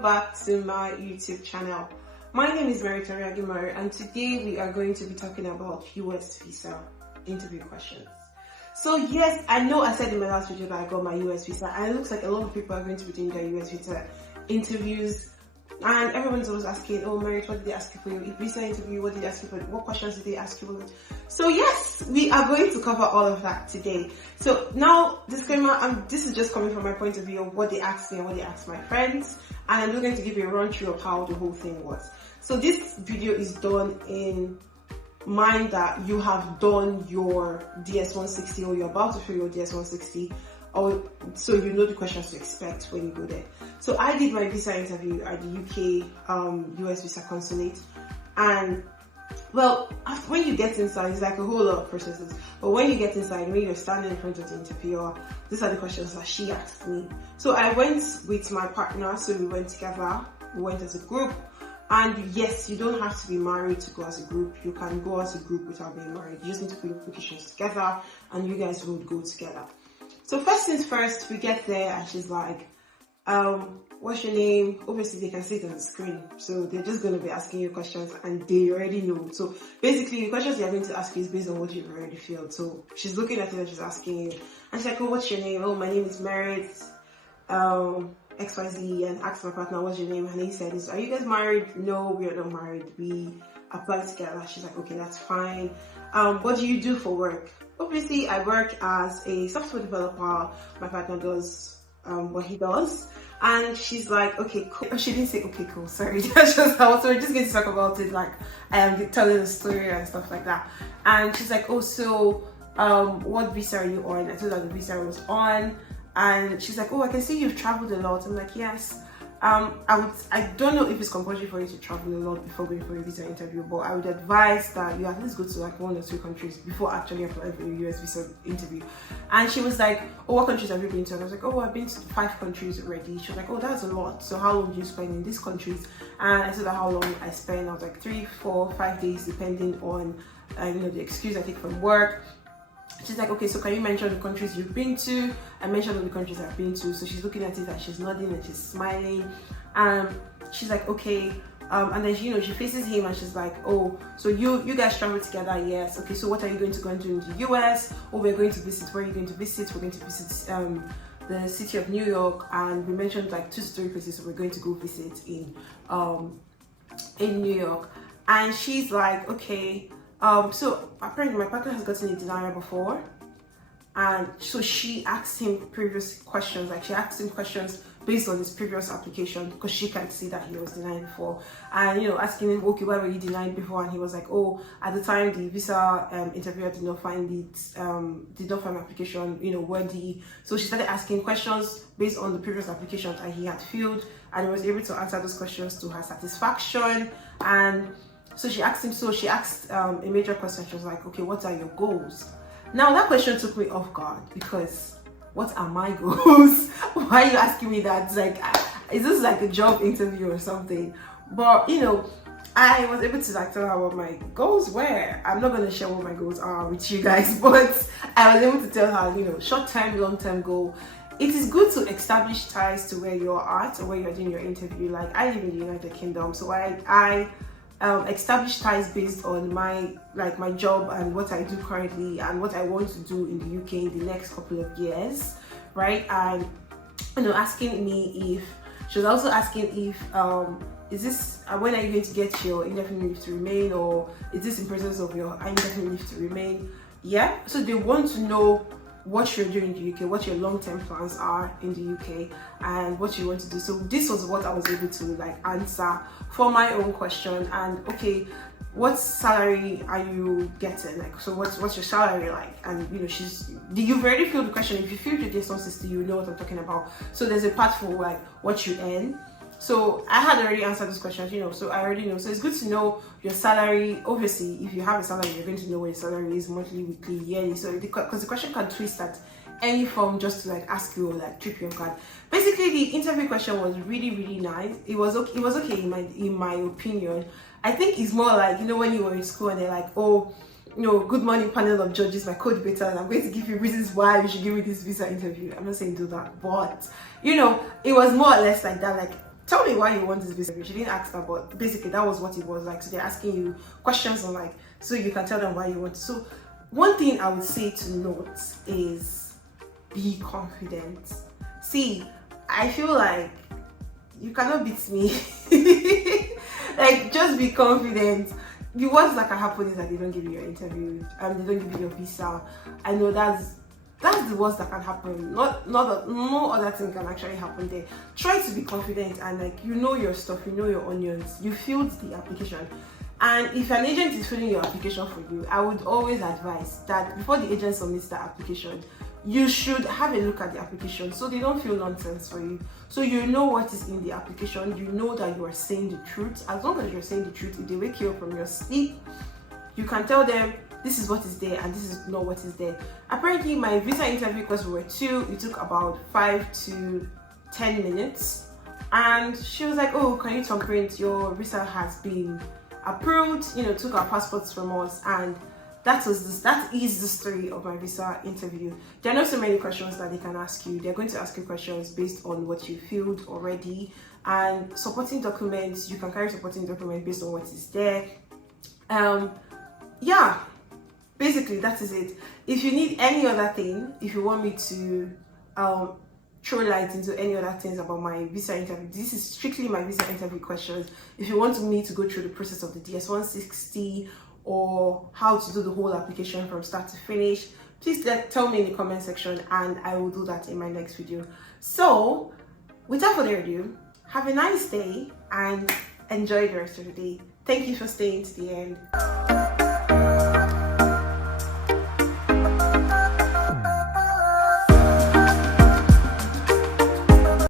welcome back to my YouTube channel. My name is Mary Agimari, and today we are going to be talking about US visa interview questions. So yes, I know I said in my last video that I got my US visa, and it looks like a lot of people are going to be doing their US visa interviews, and everyone's always asking, oh Mary, what did they ask you for your visa interview? What did they ask you for? What questions did they ask you? So yes, we are going to cover all of that today. So now, disclaimer, this is just coming from my point of view of what they asked me and what they asked my friends, and I'm just going to give you a run through of how the whole thing was. So this video is done in mind that you have done your DS-160 or you're about to fill your DS-160, or so you know the questions to expect when you go there. So I did my visa interview at the UK US visa consulate, and well, when you get inside, it's like a whole lot of processes. But when you get inside, when you're standing in front of the interviewer, these are the questions that she asked me. So I went with my partner, so we went together, we went as a group. And yes, you don't have to be married to go as a group. You can go as a group without being married. You just need to put your applications together and you guys would go together. So first things first, we get there and she's like, what's your name? Obviously they can see it on the screen, so they're just going to be asking you questions and they already know. So basically the questions they're going to ask you is based on what you've already filled. So she's looking at it and she's asking you, and she's like, oh, what's your name? Oh, my name is Merit XYZ, and asked my partner, what's your name? And he said, are you guys married? No, we are not married, we applied together. She's like, okay, that's fine. What do you do for work? Obviously I work as a software developer. My partner does what he does. And she's like, okay, cool. She didn't say, okay, cool, sorry. That's just how, so we're just going to talk about it, like, telling the story and stuff like that. And she's like, oh, so, what visa are you on? I told her the visa I was on. And she's like, oh, I can see you've traveled a lot. I'm like, yes. I don't know if it's compulsory for you to travel a lot before going for a visa interview, but I would advise that you at least go to like 1 or 2 countries before actually applying for a US visa interview. And she was like, oh, what countries have you been to? And I was like, oh, I've been to 5 countries already. She was like, oh, that's a lot. So how long do you spend in these countries? And I told her how long I spend. I was like 3, 4, 5 days, depending on the excuse I take from work. She's like, okay, so can you mention the countries you've been to? I mentioned all the countries I've been to. So she's looking at it and she's nodding and she's smiling. She's like, okay. And then she faces him and she's like, oh, so you guys travel together? Yes. Okay, so what are you going to go and do in the US? Oh, we're going to visit. Where are you going to visit? We're going to visit the city of New York, and we mentioned like 2 to 3 places so we're going to go visit in New York. And she's like, okay. So apparently my partner has gotten a denial before, and so she asked him previous questions, like she asked him questions based on his previous application because she can't see that he was denied before, and asking him, okay, why were you denied before? And he was like, oh, at the time the visa interviewer did not find my application worthy. So she started asking questions based on the previous applications that he had filled, and he was able to answer those questions to her satisfaction. And so she asked a major question. She was like, okay, what are your goals? Now that question took me off guard because what are my goals? Why are you asking me that? It's like, is this like a job interview or something? But I was able to like tell her what my goals were. I'm not going to share what my goals are with you guys, but I was able to tell her, short-term, long-term goal. It is good to establish ties to where you're at or where you're doing your interview. Like I live in the United Kingdom, so I establish ties based on my job and what I do currently and what I want to do in the UK in the next couple of years, right? And asking me if she was also asking if is this when are you going to get your indefinite leave to remain, or is this in presence of your indefinite leave to remain? Yeah, so they want to know what you're doing in the UK, what your long-term plans are in the UK, and what you want to do. So this was what I was able to answer for my own question. And okay, what salary are you getting? So what's your salary like? And you've already filled the question. If you filled your DS-160, you know what I'm talking about. So there's a part for what you earn. So I had already answered those questions, so I already know. So it's good to know your salary. Obviously, if you have a salary, you're going to know what your salary is monthly, weekly, yearly. So because the question can twist at any form just to ask you or trip your card. Basically, the interview question was really, really nice. It was okay in my opinion. I think it's more like, when you were in school and they're like, oh, good morning panel of judges, my co-debater, and I'm going to give you reasons why you should give me this visa interview. I'm not saying do that, but it was more or less like that. tell me why you want this visa. She didn't ask that, but basically that was what it was like. So they're asking you questions on like, so you can tell them why you want. So one thing I would say to note is be confident. See, I feel like you cannot beat me. Like, just be confident. The worst that can happen is that they don't give you your interview and they don't give you your visa. I know that's the worst that can happen. Not that no other thing can actually happen there. Try to be confident and like, you know your stuff, you know your onions. You filled the application. And if an agent is filling your application for you, I would always advise that before the agent submits the application, you should have a look at the application so they don't feel nonsense for you. So you know what is in the application, you know that you are saying the truth. As long as you're saying the truth, if they wake you up from your sleep, you can tell them this is what is there and this is not what is there. Apparently my visa interview, because we were two, it took about 5 to 10 minutes. And she was like, oh, can you talk print? Your visa has been approved, you know, took our passports from us, and that is the story of my visa interview. There are not so many questions that they can ask you. They're going to ask you questions based on what you filled already, and supporting documents, you can carry supporting documents based on what is there. Yeah, basically that is it. If you need any other thing, if you want me to throw light into any other things about my visa interview, this is strictly my visa interview questions. If you want me to go through the process of the DS-160 or how to do the whole application from start to finish, please tell me in the comment section and I will do that in my next video. So without further ado, have a nice day and enjoy the rest of the day. Thank you for staying to the end.